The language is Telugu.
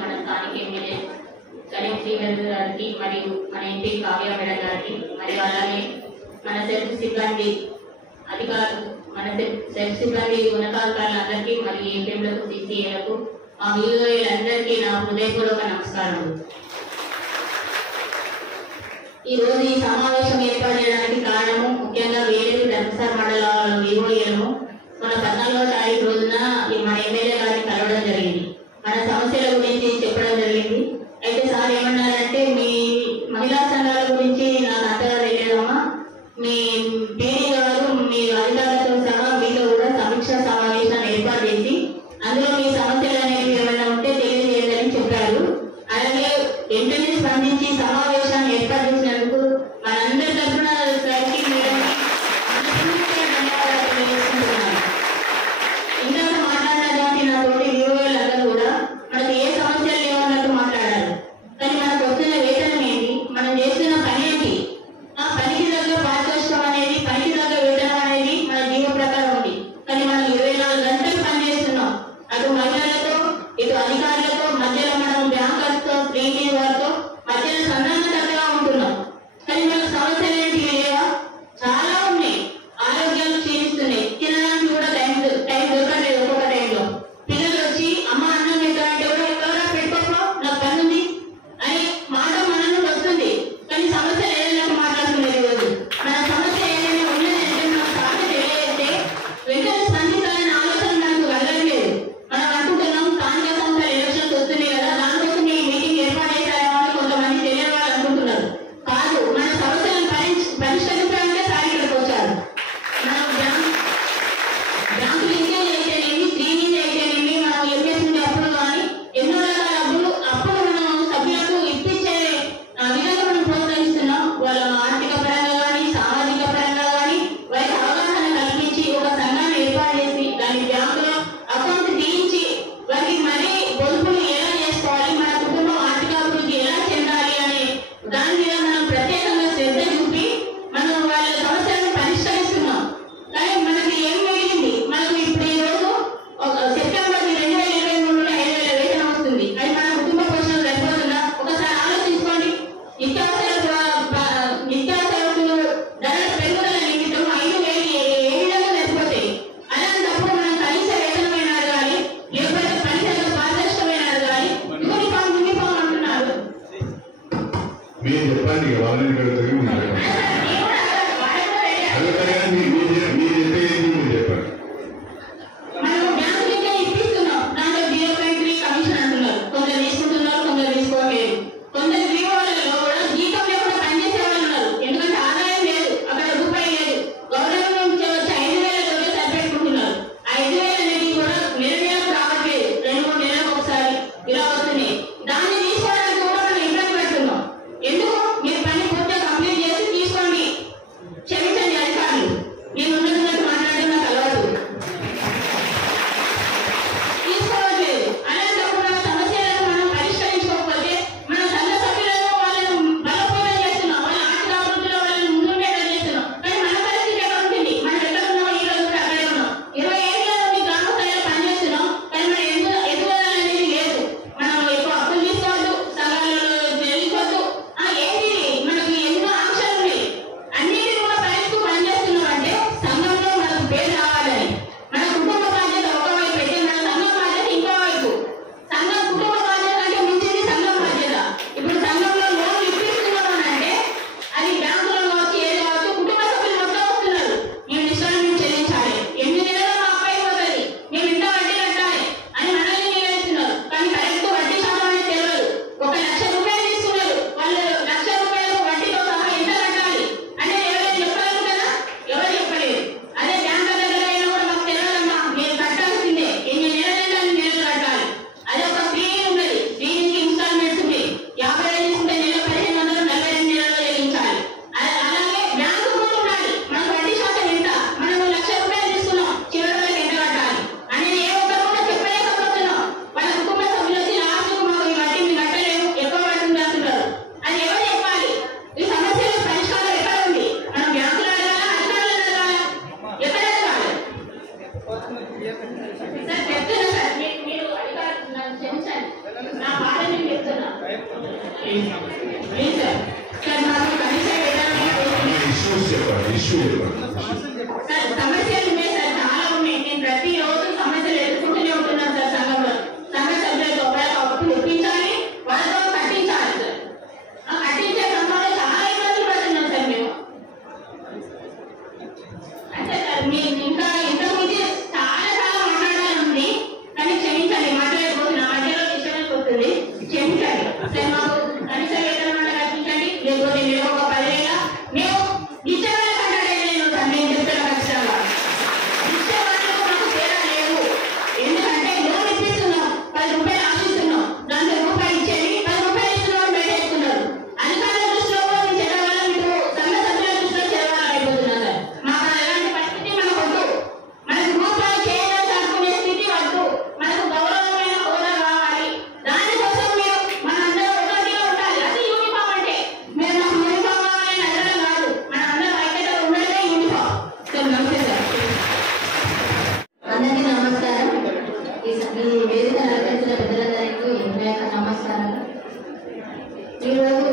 మన స్థానిక ఎమ్మెల్యే కరీం శ్రీధర్ గారికి మరియు మన ఎంపీ కావ్య మేడం గారికి మరియు అలాగే మన సెల్ఫ్ సిబ్బంది అధికారులు మన సెల్ఫ్ సిబ్బంది ఉన్నతాధికారులందరికీ మరియు ఏపీఎంలకు సిసిఏలకు మా వీళ్ళందరికీ నా హృదయపూర్వక నమస్కారాలు. ఈ రోజు ఈ సమావేశం ఏర్పాటు చేయడానికి కారణము ముఖ్యంగా వేరే ధర్మస్థల మండలాల వివోఏలను మన 14వ తారీఖు రోజున మన ఎమ్మెల్యే గారిని కలవడం జరిగింది. మన సమస్యల గురించి చెప్పడం జరిగింది. అయితే సార్ ఏమన్నారంటే మీ మహిళా సంఘాల గురించి నాకు అంతగా తెలియదమ్మా, మీ పీడీ గారు మీ అధికారులతో సహా మీతో కూడా సమీక్ష సమావేశాన్ని ఏర్పాటు చేసి అందులో మీ సమస్యలు అనేవి ఏమైనా ఉంటే తెలియజేయాలని చెప్పారు. అలాగే వెంటనే స్పందించి సమావేశాన్ని ఏర్పాటు చేసినందుకు మనందరి తరఫున సార్కి మేడంకి ధన్యవాదాలు తెలియజేసుకుంటున్నాను. ఇంకా మాట్లాడడానికి నా తోటి వివోలందరూ కూడా మనకు ఏ సమస్యలు లేవన్నట్టు మాట్లాడారు. కానీ మనకు వస్తున్న వేతనం ఏంటి, మనం చేస్తున్న పని ఏంటి, ఆ పనికి తగ్గ పారితోషికం అనేది పనికి తగ్గ వేతనం అనేది మన జీవ ప్రకారం ఉంది. కానీ మనం 24 గంటలు పనిచేస్తున్నాం. అటు మహిళలతో ఇటు అధికారులతో మధ్యలో మనం బ్యాంకర్స్తో ఫ్రీటీ వారితో మధ్యలో సంధానకర్తగా ఉంటున్నాం. కానీ మనకు సమస్యలు ఏంటి లేవా? చాలా ఉన్నాయి. ఆరోగ్యాలు క్షీణిస్తున్నాయి. తినడానికి కూడా టైం దొరకట్లేదు. ఒక్కొక్క టైంలో పిల్లలు వచ్చి అమ్మ అన్నం పెట్టాలంటే కూడా ఎవరా పెట్టుకోకో నాకు పని ఉంది అని మాట మన నుండి వస్తుంది. కానీ సమస్యలు ఏదైనా మాట్లాడుతున్నారు. ఈరోజు మన సమస్య ఏదైనా ఉన్నదంటే మన సాధ్యత తెలియజేస్తే వెంటనే స్పందించాలని ఆలోచన మనకు కలగలేదు. మనం అనుకుంటున్నాం స్థానిక సంస్థల ఎలక్షన్స్ వస్తున్నాయి కదా, దానికోసం ఈ మీటింగ్ ఏర్పాటు చేశారేమో అని కొంతమంది తెలియని వాళ్ళు అనుకుంటున్నారు. కాదు, మన సమస్యలను పరిష్కరించాలంటే సార్ ఇక్కడికి వచ్చారు. మనం బ్యాంకు లింకేజ్ అయితేనేమి, శ్రీనిధి అయితేనేమి, మనం ఎంఎస్ నుండి అప్పులు కానీ ఎన్నో రకాల అప్పులు మనం సభ్యులకు ఇప్పించే విధంగా మనం ప్రోత్సహిస్తున్నాం. వాళ్ళ ఆర్థిక పరంగా కానీ సామాజిక పరంగా కానీ వారికి అవగాహన కల్పించి ఒక సంఘాన్ని ఏర్పాటు చేసి దాని బ్యాంకులో అకౌంట్ తీయించి వారికి మరీ పొదుపులు ఎలా చేసుకోవాలి, మన కుటుంబం ఆర్థిక అభివృద్ధి ఎలా చెందాలి అనే దాని మీద మనం ప్రత్యేకంగా శ్రద్ధ చూపి మనం వాళ్ళ సమస్యలను పరిష్కరిస్తున్నాం. కానీ మనకి ఏం మిగిలింది? మనకు ఇప్పుడు ఈ రోజు సెప్టెంబర్ 2023లో 5,000 వేతనం వస్తుంది. అది మన కుటుంబ పోషణ సరిపోతుందా? ఒకసారి ఆలోచించుకోండి. నిత్యావసరకులు ధరల పెరుగుదల నిమిత్తం 5,000 ఏ విధంగా సరిపోతాయి? అలాంటప్పుడు మనం కనీస వేతనమైన అడగాలి, లేకపోతే పనిచేత పారదర్శకమైన అడగాలి. యూనిఫామ్ అంటున్నారు. మీరు చెప్పండి వాళ్ళని చెప్పండి. మనం బ్యాంకులకే ఇప్పిస్తున్నాం. దాంట్లో 0.3 కమిషన్ అంటున్నారు. కొందరు తీసుకుంటున్నారు, కొందరు తీసుకోవట్లేదు. కొందరు వివోలలో కూడా జీతం లేకుండా పనిచేసే వాళ్ళు ఉన్నారు. ఎందుకంటే ఆదాయం లేదు, అక్కడ రూపాయి లేదు. గవర్నమెంట్ నుంచి వచ్చి 5,000 సరిపెట్టుకుంటున్నారు. 5,000 అనేది కూడా నెలకు రావట్లేదు. 2-3 నెలలకు ఒకసారి ఇలా వస్తున్నాయి. దాన్ని తీసుకోవడానికి కూడా మనం ఇబ్బంది పెడుతున్నాం. ఎందుకు? మీరు పని పూర్తిగా కంప్లీట్ ప్లీజ్ సార్. సార్ మాకు కనీస ఇష్యూస్ చెప్పండి, ఇష్యూ చెప్పండి. సార్ సమస్యలు ఉన్నాయి సార్, చాలా ఉన్నాయి. నేను ప్రతిరోజు సమస్యలు ఎదుర్కొంటూనే ఉంటున్నాను సార్. సంఘంలో సంఘ సభ్యులతో అప్పులు ఒప్పించాలి, వాళ్ళతో కట్టించాలి సార్. కట్టించే క్రమంలో చాలా ఇబ్బందులు పడుతున్నాం సార్ మేము. అంటే సార్ మీరు ఇంకా ఇంతకుముందు చాలా చాలా మాట్లాడాలని ఉంది, కానీ క్షమించండి, మాట్లాడకపోతున్నా, మధ్యలో డిస్టర్బెన్స్ వస్తుంది, క్షమించండి సార్. మాకు కనీస వేతనం కల్పించండి, లేకపోతే మేము ఒక 10,000 మేము ఇష్టమైన కంటే సార్. నేను చెప్తున్నా ఖచ్చితంగా ఇష్టపడకు మాకు తేడా లేవు. ఎందుకంటే లోన్ ఇప్పిస్తున్నాం, 10 రూపాయలు ఆశిస్తున్నాం, దాంట్లో రూపాయలు ఇచ్చేది 10 రూపాయలు ఇస్తున్నాం పెట్టేస్తున్నారు. అధికారుల దృష్టిలో కూడా మేము చెడ్డవాళ్ళ, మీకు సంఘ సభ్యుల దృష్టిలో చెడ్డవాళ్ళ అయిపోతున్నాం సార్. మాకు అలాంటి పరిస్థితి మనకు వద్దు. మనకు రూపాయలు చేయడం అనుకునే స్థితి వద్దు. మనకు గౌరవమైన హోదా కావాలి. దానికోసం మీరు మనందరం ఒకటిగా ఉండాలి. అది యూనిఫామ్ అంటే మీరు మాకు యూనిఫామ్ కావాలని అడగడం కాదు, మన అందరం ఐక్యత ఉండడమే యూనిఫామ్ సార్. నమస్తే సార్. అందరికీ నమస్కారం. ఈ వేదిక అలంకరించిన పెద్దలందరికీ నమస్కారం. ఈరోజు